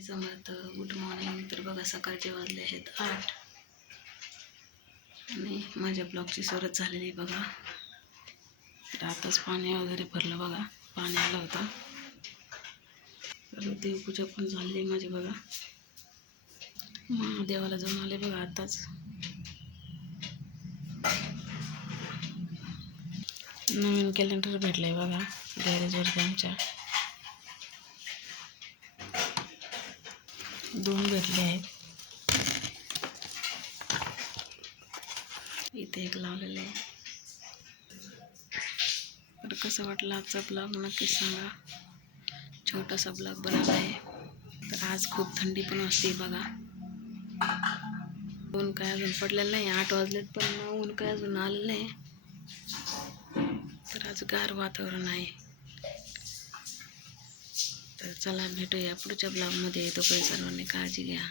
समर्थ. Good morning. तर बघा सकाळचे वाजले आहेत 8 आणि माझ्या ब्लॉगची सुरुवात झालेली बघा. तर आताच पाणी वगैरे भरलं बघा, पाणी आलं होतं. तर देवपूजा पण झाली माझी बघा. देवाला जाऊन आले बघा आताच. नवीन कॅलेंडर भेटलंय बघा गॅरेजवरती आमच्या. 2 भेटले आहेत. इथे एक लावलेलं आहे. तर कसं वाटलं आजचा ब्लॉग नक्कीच सांगा. छोटासा ब्लॉग बनवला आहे. तर आज खूप थंडी पण असते बघा. ऊन काय अजून पडलेलं नाही. 8 वाजलेत पण ऊन काय अजून आलेलं नाही. तर आज गार वातावरण आहे. तर चला भेटूया पुढच्या ब्लॉगमध्ये. तोपर्यंत सर्वांनी काळजी घ्या.